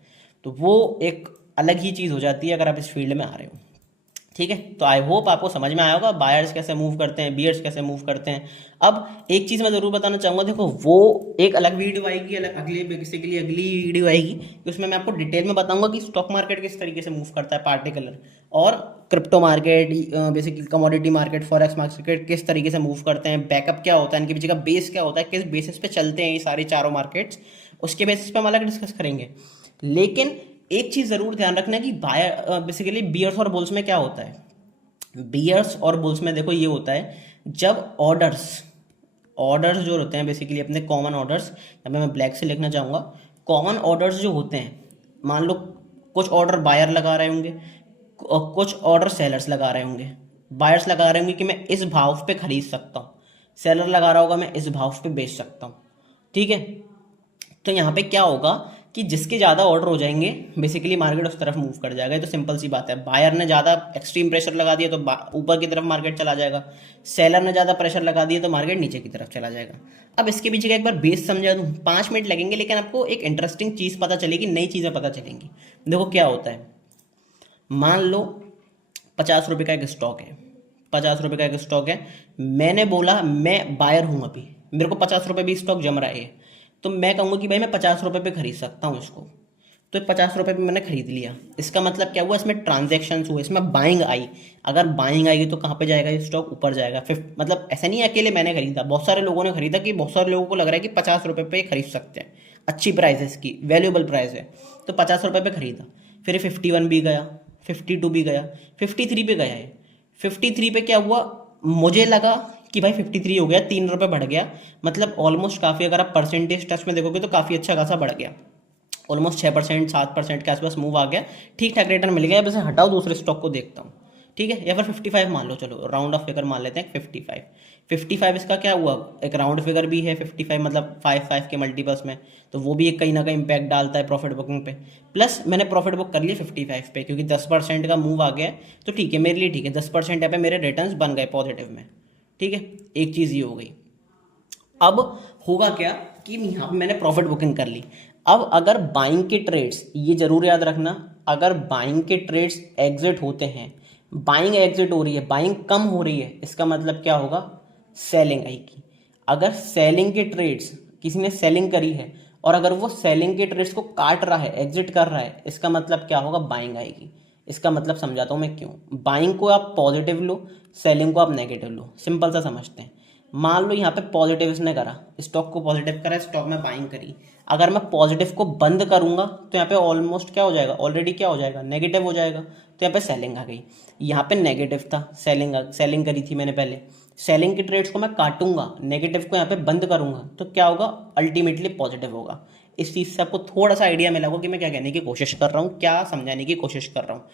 तो वो एक अलग ही चीज़ हो जाती है अगर आप इस फील्ड में आ रहे हो। ठीक है, तो आई होप आपको समझ में आया होगा बायर्स कैसे मूव करते हैं, बियर्स कैसे मूव करते हैं। अब एक चीज़ मैं ज़रूर बताना चाहूँगा, देखो वो एक अलग वीडियो आएगी, अलग अगले बेसिकली अगली वीडियो आएगी, उसमें मैं आपको डिटेल में बताऊंगा कि स्टॉक मार्केट किस तरीके से मूव करता है पार्टिकुलर, और crypto market, basically commodity market, forex market किस तरीके से मूव करते हैं, बैकअप क्या होता है, इनके पीछे का बेस क्या होता है, किस बेसिस पे चलते हैं ये सारे चारों मार्केट्स, उसके बेसिस पे हम अलग डिस्कस करेंगे। लेकिन एक चीज़ ज़रूर ध्यान रखना कि बायर बेसिकली बियर्स और बुल्स में क्या होता है। बियर्स और बुल्स में देखो ये होता है, जब ऑर्डर्स ऑर्डर्स जो होते हैं बेसिकली अपने कॉमन ऑर्डर्स, यहाँ पे मैं ब्लैक से लिखना चाहूँगा, कॉमन ऑर्डर्स जो होते हैं, मान लो कुछ ऑर्डर बायर लगा रहे होंगे और कुछ ऑर्डर सेलर्स लगा रहे होंगे। बायर्स लगा रहे होंगे कि मैं इस भाव पे खरीद सकता हूँ, सेलर लगा रहा होगा मैं इस भाव पे बेच सकता हूँ। ठीक है, तो यहाँ पे क्या होगा कि जिसके ज़्यादा ऑर्डर हो जाएंगे बेसिकली मार्केट उस तरफ मूव कर जाएगा। ये तो सिंपल सी बात है, बायर ने ज़्यादा एक्सट्रीम प्रेशर लगा दिया तो ऊपर की तरफ मार्केट चला जाएगा, सेलर ने ज़्यादा प्रेशर लगा दिया तो मार्केट नीचे की तरफ चला जाएगा। अब इसके पीछे का एक बार बेस समझा दूँ, 5 मिनट लगेंगे, लेकिन आपको एक इंटरेस्टिंग चीज़ पता चलेगी, नई चीज़ें पता चलेंगी। देखो क्या होता है, मान लो 50 रुपये का एक स्टॉक है, 50 रुपये का एक स्टॉक है, मैंने बोला मैं बायर हूँ, अभी मेरे को 50 रुपये भी स्टॉक जम रहा है, तो मैं कहूँगा कि भाई मैं 50 रुपये पे खरीद सकता हूँ इसको। तो 50 रुपये पे मैंने खरीद लिया, इसका मतलब क्या हुआ, इसमें ट्रांजेक्शन्स हुए, इसमें बाइंग आई। अगर बाइंग आएगी तो कहाँ पे जाएगा ये स्टॉक? ऊपर जाएगा। फिर मतलब ऐसा नहीं है अकेले मैंने खरीदा, बहुत सारे लोगों ने खरीदा, कि बहुत सारे लोगों को लग रहा है कि 50 रुपये पे खरीद सकते हैं, अच्छी प्राइस है इसकी, वैल्यूएबल प्राइस है, तो 50 रुपये पे खरीदा। फिर 51 भी गया, 52 भी गया, 53 पे गया है। 53 पे क्या हुआ, मुझे लगा कि भाई 53 हो गया, 3 रुपये बढ़ गया, मतलब ऑलमोस्ट काफ़ी, अगर आप परसेंटेज टच में देखोगे तो काफ़ी अच्छा खासा बढ़ गया, ऑलमोस्ट 6% 7% के आसपास मूव आ गया, ठीक ठाक रिटर्न मिल गया। अब इसे हटाओ, दूसरे स्टॉक को देखता हूँ। ठीक है, या फिर 55 मान लो, चलो राउंड ऑफ फिगर मान लेते हैं 55। 55 इसका क्या हुआ, एक राउंड फिगर भी है 55, मतलब 5 के मल्टीपल्स में, तो वो भी एक कहीं ना कहीं इम्पैक्ट डालता है प्रॉफिट बुकिंग पे। प्लस मैंने प्रॉफिट बुक कर लिया 55 पे, क्योंकि 10% का मूव आ गया है, तो ठीक है मेरे लिए, ठीक है 10% यहाँ पे मेरे रिटर्न्स बन गए पॉजिटिव में। ठीक है, एक चीज़ ये हो गई। अब होगा क्या कि यहाँ पे मैंने प्रॉफिट बुकिंग कर ली। अब अगर बाइंग के ट्रेड्स, ये जरूर याद रखना, अगर बाइंग के ट्रेड्स एग्जिट होते हैं, बाइंग एग्जिट हो रही है, बाइंग कम हो रही है, इसका मतलब क्या होगा, सेलिंग आएगी। अगर सेलिंग के ट्रेड्स, किसी ने सेलिंग करी है और अगर वो सेलिंग के ट्रेड्स को काट रहा है, एग्जिट कर रहा है, इसका मतलब क्या होगा, बाइंग आएगी। इसका मतलब समझाता हूँ मैं क्यों। बाइंग को आप पॉजिटिव लो, सेलिंग को आप नेगेटिव लो, सिंपल सा समझते हैं। मान लो यहाँ पे पॉजिटिव इसने करा, स्टॉक को पॉजिटिव करा, स्टॉक में बाइंग करी, अगर मैं पॉजिटिव को बंद करूंगा तो यहाँ पे ऑलमोस्ट क्या हो जाएगा, ऑलरेडी क्या हो जाएगा, नेगेटिव हो जाएगा, तो यहाँ पे सेलिंग आ गई। यहाँ पे नेगेटिव था, सेलिंग करी थी मैंने पहले, सेलिंग के ट्रेड्स को मैं काटूंगा, नेगेटिव को यहाँ पे बंद करूंगा, तो क्या होगा, अल्टीमेटली पॉजिटिव होगा। इस चीज़ से आपको थोड़ा सा आइडिया मिला होगा कि मैं क्या कहने की कोशिश कर रहा हूँ, क्या समझाने की कोशिश कर रहा हूँ।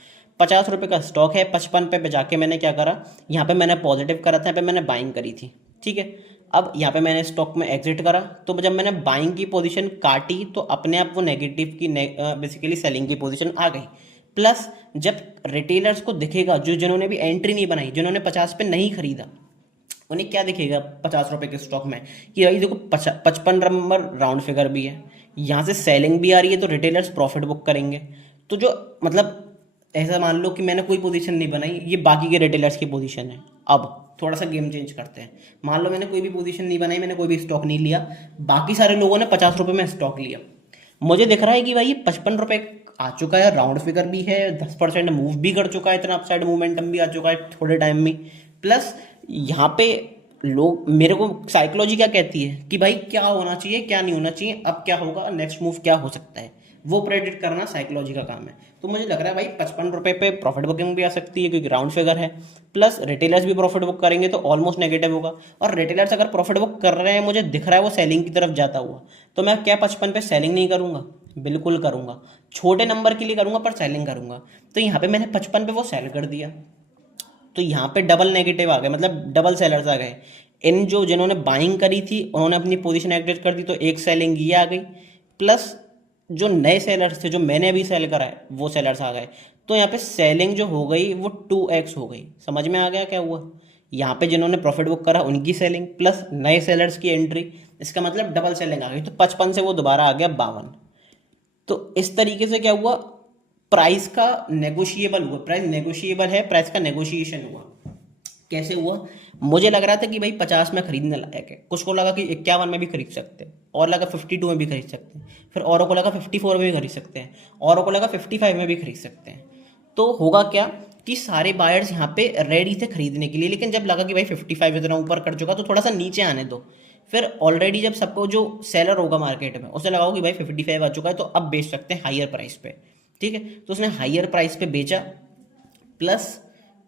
50 रुपये का स्टॉक है, 55 पे जाके मैंने क्या करा, यहाँ पे मैंने पॉजिटिव करा था, यहाँ पे मैंने बाइंग करी थी, ठीक है। अब यहाँ पे मैंने स्टॉक में एग्जिट करा, तो जब मैंने बाइंग की पोजीशन काटी तो अपने आप वो नेगेटिव की बेसिकली सेलिंग की पोजीशन आ गई। प्लस जब रिटेलर्स को दिखेगा, जो जिन्होंने भी एंट्री नहीं बनाई, जिन्होंने 50 पे नहीं खरीदा, उन्हें क्या दिखेगा 50 रुपये के स्टॉक में कि भाई देखो 55 नंबर राउंड फिगर भी है, यहाँ से सेलिंग भी आ रही है, तो रिटेलर्स प्रॉफिट बुक करेंगे। तो जो मतलब ऐसा मान लो कि मैंने कोई पोजीशन नहीं बनाई, ये बाकी के रिटेलर्स की पोजीशन है। अब थोड़ा सा गेम चेंज करते हैं, मान लो मैंने कोई भी पोजीशन नहीं बनाई, मैंने कोई भी स्टॉक नहीं लिया, बाकी सारे लोगों ने 50 रुपये में स्टॉक लिया। मुझे दिख रहा है कि भाई ये 55 रुपये आ चुका है, राउंड फिगर भी है, 10% मूव भी कर चुका है, इतना अपसाइड मोमेंटम भी आ चुका है थोड़े टाइम में। प्लस यहाँ पे लोग, मेरे को साइकोलॉजी क्या कहती है कि भाई क्या होना चाहिए क्या नहीं होना चाहिए, अब क्या होगा, नेक्स्ट मूव क्या हो सकता है, वो प्रेडिक्ट करना साइकोलॉजी का काम है। तो मुझे लग रहा है भाई 55 रुपये पे प्रॉफिट बुकिंग भी आ सकती है, क्योंकि राउंड फिगर है, प्लस रिटेलर्स भी प्रॉफिट बुक करेंगे तो ऑलमोस्ट नेगेटिव होगा। और रिटेलर्स अगर प्रॉफिट बुक कर रहे हैं, मुझे दिख रहा है वो सेलिंग की तरफ जाता हुआ, तो मैं क्या 55 पे सेलिंग नहीं करूंगा? बिल्कुल करूंगा, छोटे नंबर के लिए करूंगा पर सेलिंग करूंगा। तो यहाँ पे मैंने 55 पे वो सेल कर दिया, तो यहाँ पे डबल नेगेटिव आ गए, मतलब डबल सेलर्स आ गए। इन जो जिन्होंने बाइंग करी थी उन्होंने अपनी पोजीशन एग्जिट कर दी, तो एक सेलिंग ये आ गई। प्लस जो नए सेलर्स थे, जो मैंने अभी सेल करा है, वो सेलर्स आ गए। तो यहाँ पे सेलिंग जो हो गई वो 2x हो गई। समझ में आ गया क्या हुआ? यहाँ पे जिन्होंने प्रॉफिट बुक करा उनकी सेलिंग प्लस नए सेलर्स की एंट्री, इसका मतलब डबल सेलिंग आ गई। तो 55 से वो दोबारा आ गया 52। तो इस तरीके से क्या हुआ, प्राइस का नेगोशिएबल हुआ, प्राइस नेगोशिएबल है, प्राइस का नेगोशिएशन हुआ। कैसे हुआ? मुझे लग रहा था कि भाई 50 में खरीदने लायक है, कुछ को लगा कि 51 में भी खरीद सकते हैं, और लगा 52 में भी खरीद सकते हैं, फिर औरों को लगा 54 में भी खरीद सकते हैं, औरों को लगा 55 में भी खरीद सकते हैं। तो होगा क्या कि सारे बायर्स यहाँ पे रेडी थे खरीदने के लिए, लेकिन जब लगा कि भाई 55 इतना ऊपर कर चुका तो थोड़ा सा नीचे आने दो। फिर ऑलरेडी जब सबको, जो सेलर होगा मार्केट में, उसे लगाओ कि भाई 55 आ चुका है तो अब बेच सकते हैं हाइयर प्राइस पे, ठीक है। तो उसने हाइयर प्राइस पे बेचा। प्लस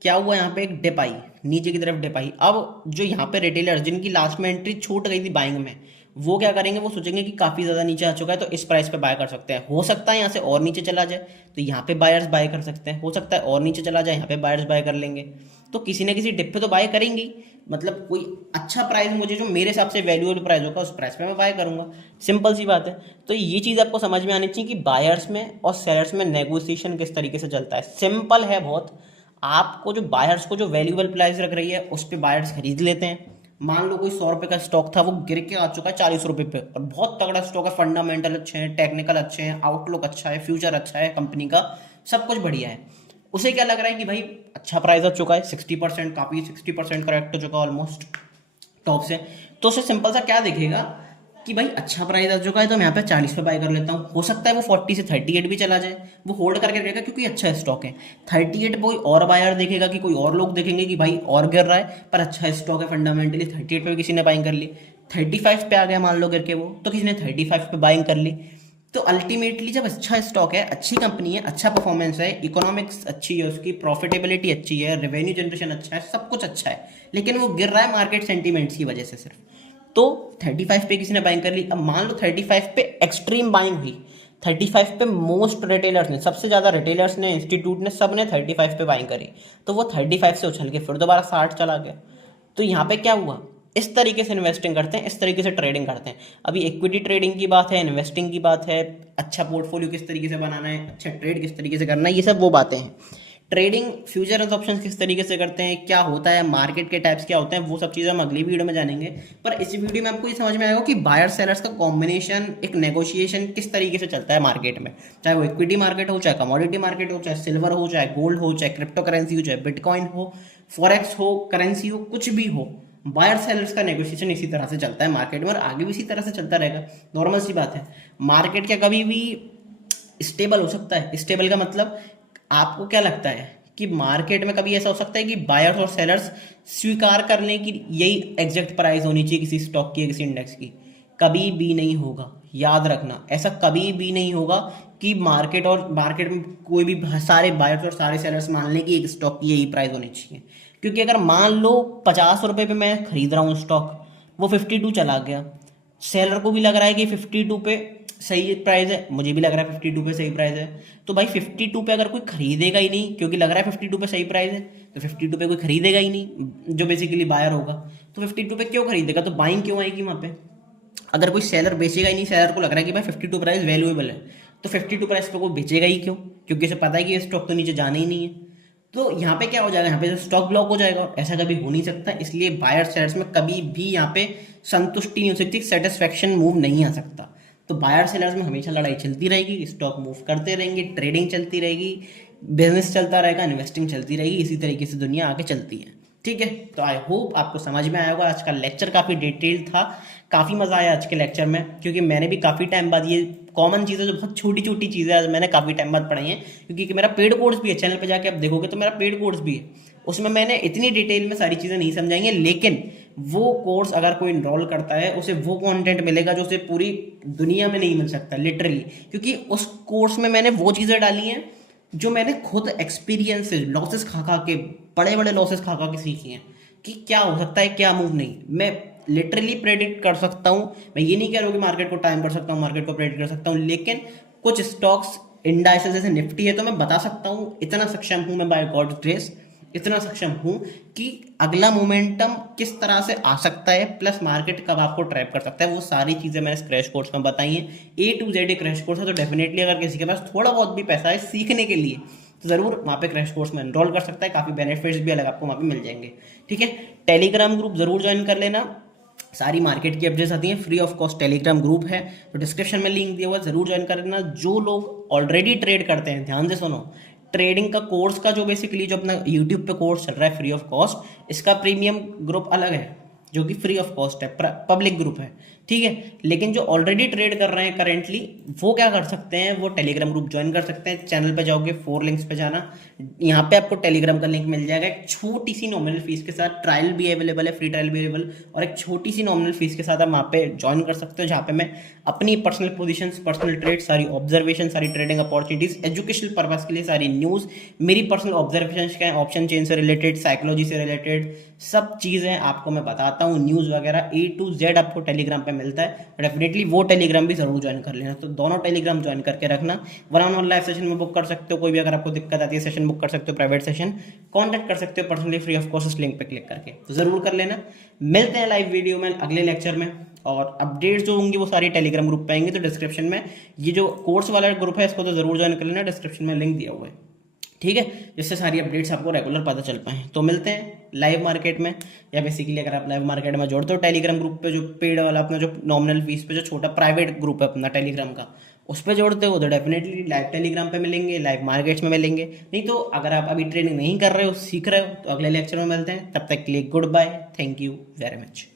क्या हुआ, यहाँ पे एक डिप आई, नीचे की तरफ डिप आई। अब जो यहाँ पे रिटेलर्स जिनकी लास्ट में एंट्री छूट गई थी बाइंग में, वो क्या करेंगे, वो सोचेंगे कि काफ़ी ज़्यादा नीचे आ चुका है तो इस प्राइस पे बाय कर सकते हैं, हो सकता है यहाँ से और नीचे चला जाए तो यहाँ पे बायर्स बाय कर सकते हैं, हो सकता है और नीचे चला जाए, यहाँ पे बायर्स बाय कर लेंगे। तो किसी न किसी डिप पे तो बाय करेंगी, मतलब कोई अच्छा प्राइस मुझे, जो मेरे हिसाब से वैल्यूएबल प्राइस होगा, उस प्राइस पे मैं बाय करूंगा। सिंपल सी बात है। तो ये चीज़ आपको समझ में आनी चाहिए कि बायर्स में और सेलर्स में नेगोशिएशन किस तरीके से चलता है। सिंपल है बहुत। आपको जो बायर्स को जो वैल्यूएबल प्राइस रख रही है उस पर बायर्स खरीद लेते हैं। मान लो कोई 100 रुपये का स्टॉक था, वो गिर के आ चुका है 40 रुपये पे, और बहुत तगड़ा स्टॉक है, फंडामेंटल अच्छे हैं, टेक्निकल अच्छे हैं, आउटलुक अच्छा है, फ्यूचर अच्छा है कंपनी का, सब कुछ बढ़िया है। उसे क्या लग रहा है कि भाई अच्छा प्राइस आ चुका है, 60%, काफ़ी 60% करेक्ट हो चुका है ऑलमोस्ट टॉप से। तो उसे सिंपल सा क्या दिखेगा कि भाई अच्छा प्राइस आ चुका है तो मैं यहाँ पे 40 पे बाय कर लेता हूँ, हो सकता है वो 40 से 38 भी चला जाए, वो होल्ड करके रहेगा क्योंकि अच्छा स्टॉक है। 38 पे कोई और बायर देखेगा, कि कोई और लोग देखेंगे कि भाई और गिर रहा है पर अच्छा स्टॉक है फंडामेंटली, 38 पे भी किसी ने बाइंग कर ली। 35 पे आ गया मान लो गिर के वो, तो किसी ने 35 पे बाइंग कर ली। तो अल्टीमेटली जब अच्छा स्टॉक है, अच्छी कंपनी है, अच्छा परफॉर्मेंस है, इकोनॉमिक्स अच्छी है, उसकी प्रॉफिटेबिलिटी अच्छी है, रेवेन्यू जनरेशन अच्छा है, सब कुछ अच्छा है, लेकिन वो गिर रहा है मार्केट सेंटीमेंट्स की वजह से सिर्फ, तो 35 पे किसी ने बाइंग कर ली। अब मान लो 35 पे एक्सट्रीम बाइंग हुई, 35 पे मोस्ट रिटेलर्स ने, सबसे ज़्यादा रिटेलर्स ने, इंस्टीट्यूट ने, सब ने 35 पे बाइंग करी, तो वो 35 से उछल के फिर दोबारा 60 चला गया। तो यहाँ पे क्या हुआ, इस तरीके से इन्वेस्टिंग करते हैं, इस तरीके से ट्रेडिंग करते हैं। अभी इक्विटी ट्रेडिंग की बात है, इन्वेस्टिंग की बात है, अच्छा पोर्टफोलियो किस तरीके से बनाना है, अच्छा ट्रेड किस तरीके से करना है, ये सब वो बातें हैं। ट्रेडिंग फ्यूचर एंड ऑप्शंस किस तरीके से करते हैं, क्या होता है, मार्केट के टाइप्स क्या होते हैं, वो सब चीज़ें हम अगली वीडियो में जानेंगे। पर इस वीडियो में आपको ये समझ में आएगा कि बायर सेलर्स का कॉम्बिनेशन, एक नेगोशिएशन किस तरीके से चलता है मार्केट में, चाहे वो इक्विटी मार्केट हो, चाहे कमोडिटी मार्केट हो, चाहे सिल्वर हो, चाहे गोल्ड हो, चाहे क्रिप्टो करेंसी हो, चाहे बिटकॉइन हो, फॉरेक्स हो, करेंसी हो, कुछ भी हो, बायर सेलर्स का नेगोशिएशन इसी तरह से चलता है मार्केट में, और आगे भी इसी तरह से चलता रहेगा। नॉर्मल सी बात है। मार्केट क्या कभी भी स्टेबल हो सकता है? स्टेबल का मतलब आपको क्या लगता है कि मार्केट में कभी ऐसा हो सकता है कि बायर्स और सेलर्स स्वीकार कर लें कि यही एग्जैक्ट प्राइस होनी चाहिए किसी स्टॉक की, किसी इंडेक्स की? कभी भी नहीं होगा, याद रखना, ऐसा कभी भी नहीं होगा कि मार्केट में कोई भी सारे बायर्स और सारे सेलर्स मान लें कि एक स्टॉक की यही प्राइस होनी चाहिए। क्योंकि अगर मान लो 50 रुपये पे मैं खरीद रहा हूँ स्टॉक, वो 52 चला गया, सेलर को भी लग रहा है कि 52 पे सही प्राइस है, मुझे भी लग रहा है 52 पे सही प्राइस है। तो भाई 52 पे अगर कोई खरीदेगा ही नहीं, क्योंकि लग रहा है 52 पे सही प्राइस है, तो 52 पे कोई खरीदेगा ही नहीं जो बेसिकली बायर होगा। तो 52 पे क्यों खरीदेगा, तो बाइंग क्यों आएगी वहाँ पे। अगर कोई सेलर बेचेगा ही नहीं, सेलर को लग रहा है कि भाई 52 प्राइस वैल्यूएबल है, तो 52 प्राइस पे कोई बेचेगा ही क्यों, क्योंकि उसे पता है कि ये स्टॉक तो नीचे जाना ही नहीं है। तो यहाँ पे क्या हो जाएगा, यहाँ पे स्टॉक ब्लॉक हो जाएगा, ऐसा कभी हो नहीं सकता। इसलिए बायर सेलर्स में कभी भी यहाँ पे संतुष्टि नहीं हो सकती, सेटिस्फेक्शन मूव नहीं आ सकता। तो बायर सेलर्स में हमेशा लड़ाई चलती रहेगी, स्टॉक मूव करते रहेंगे, ट्रेडिंग चलती रहेगी, बिजनेस चलता रहेगा, इन्वेस्टिंग चलती रहेगी, इसी तरीके से दुनिया आगे चलती है। ठीक है, तो आई होप आपको समझ में आया होगा। आज का लेक्चर काफ़ी डिटेल था, काफ़ी मज़ा आया आज के लेक्चर में, क्योंकि मैंने भी काफ़ी टाइम बाद ये कॉमन चीज़ें जो बहुत छोटी छोटी चीज़ें आज मैंने काफ़ी टाइम बाद पढ़ी हैं, क्योंकि मेरा पेड कोर्स भी है, चैनल पे जाके आप देखोगे तो मेरा पेड कोर्स भी है, उसमें मैंने इतनी डिटेल में सारी चीज़ें नहीं समझाएंगे, लेकिन वो कोर्स अगर कोई इनरोल करता है उसे वो कंटेंट मिलेगा जो उसे पूरी दुनिया में नहीं मिल सकता लिटरली, क्योंकि उस कोर्स में मैंने वो चीज़ें डाली हैं जो मैंने खुद एक्सपीरियंस से लॉसेस खा खा के, बड़े बड़े लॉसेस खा खा के सीखी हैं कि क्या हो सकता है क्या मूव नहीं। मैं लिटरली प्रेडिक्ट कर सकता हूँ, मैं ये नहीं कह रहा हूँ कि मार्केट को टाइम कर सकता हूँ, मार्केट को प्रेडिक्ट कर सकता हूँ, लेकिन कुछ स्टॉक्स इंडाइसेस जैसे निफ्टी है तो मैं बता सकता हूँ, इतना सक्षम हूँ मैं बाय गॉड ग्रेस, इतना सक्षम हूँ कि अगला मोमेंटम किस तरह से आ सकता है, प्लस मार्केट कब आपको ट्रैप कर सकता है, वो सारी चीज़ें मैंने इस क्रैश कोर्स में बताई हैं। A to Z crash course है, तो डेफिनेटली अगर किसी के पास थोड़ा बहुत भी पैसा है सीखने के लिए तो ज़रूर वहाँ पे क्रैश कोर्स में एनरोल कर सकता है, काफ़ी बेनिफिट्स भी अलग आपको वहाँ पे मिल जाएंगे। ठीक है, टेलीग्राम ग्रुप ज़रूर ज्वाइन कर लेना, सारी मार्केट की अपडेट्स आती हैं, free of cost Telegram group है, तो डिस्क्रिप्शन में लिंक दिया हुआ है, ज़रूर ज्वाइन कर लेना। जो लोग ऑलरेडी ट्रेड करते हैं, ध्यान से सुनो, ट्रेडिंग का कोर्स का जो बेसिकली जो अपना यूट्यूब पे कोर्स चल रहा है फ्री ऑफ कॉस्ट, इसका प्रीमियम ग्रुप अलग है जो कि फ्री ऑफ कॉस्ट है, पब्लिक ग्रुप है। ठीक है, लेकिन जो ऑलरेडी ट्रेड कर रहे हैं करेंटली, वो क्या कर सकते हैं, वो टेलीग्राम ग्रुप ज्वाइन कर सकते हैं। चैनल पे जाओगे, 4 लिंक्स पे जाना, यहाँ पे आपको टेलीग्राम का लिंक मिल जाएगा, एक छोटी सी नॉमिनल फीस के साथ, ट्रायल भी अवेलेबल है, फ्री ट्रायल भी अवेलेबल, और एक छोटी सी नॉमिनल फीस के साथ आप वहाँ पे ज्वाइन कर सकते हो, जहाँ पे मैं अपनी पर्सनल पोजीशंस, पर्सनल ट्रेड, सारी ऑब्जर्वेशन, सारी ट्रेडिंग अपॉर्चुनिटीज, एजुकेशनल पर्पस के लिए सारी न्यूज़, मेरी पर्सनल ऑब्जर्वेशन क्या है, ऑप्शन चेन से रिलेटेड, साइकोलॉजी से रिलेटेड सब चीज़ें आपको मैं बताता हूँ, न्यूज़ वगैरह A to Z आपको टेलीग्राम पे मिलता है। डेफिनेटली वो टेलीग्राम भी जरूर ज्वाइन कर लेना, तो दोनों टेलीग्राम ज्वाइन करके रखना। 1-on-1 लाइव सेशन में बुक कर सकते हो, कोई भी अगर आपको दिक्कत आती है सेशन बुक कर सकते हो, प्राइवेट सेशन कॉन्टैक्ट कर सकते हो personally free of cost, link पे क्लिक करके, तो जरूर कर लेना। मिलते हैं लाइव वीडियो में अगले लेक्चर में, और अपडेट्स जो होंगी वो सारी टेलीग्राम ग्रुप पे आएंगे, तो डिस्क्रिप्शन में ये जो कोर्स वाला ग्रुप है इसको तो जरूर ज्वाइन कर लेना, डिस्क्रिप्शन में लिंक दिया हुआ है। ठीक है, जिससे सारी अपडेट्स आपको रेगुलर पता चल पाएँ। तो मिलते हैं लाइव मार्केट में, या बेसिकली अगर आप लाइव मार्केट में जोड़ते हो टेलीग्राम ग्रुप पे, जो पेड वाला अपना जो नॉमिनल फीस पे जो छोटा प्राइवेट ग्रुप है अपना टेलीग्राम का, उस पर जोड़ते हो तो डेफिनेटली लाइव टेलीग्राम पे मिलेंगे, लाइव मार्केट्स में मिलेंगे। नहीं तो अगर आप अभी ट्रेनिंग नहीं कर रहे हो, सीख रहे हो, तो अगले लेक्चर में मिलते हैं। तब तक के लिए goodbye, thank you very much.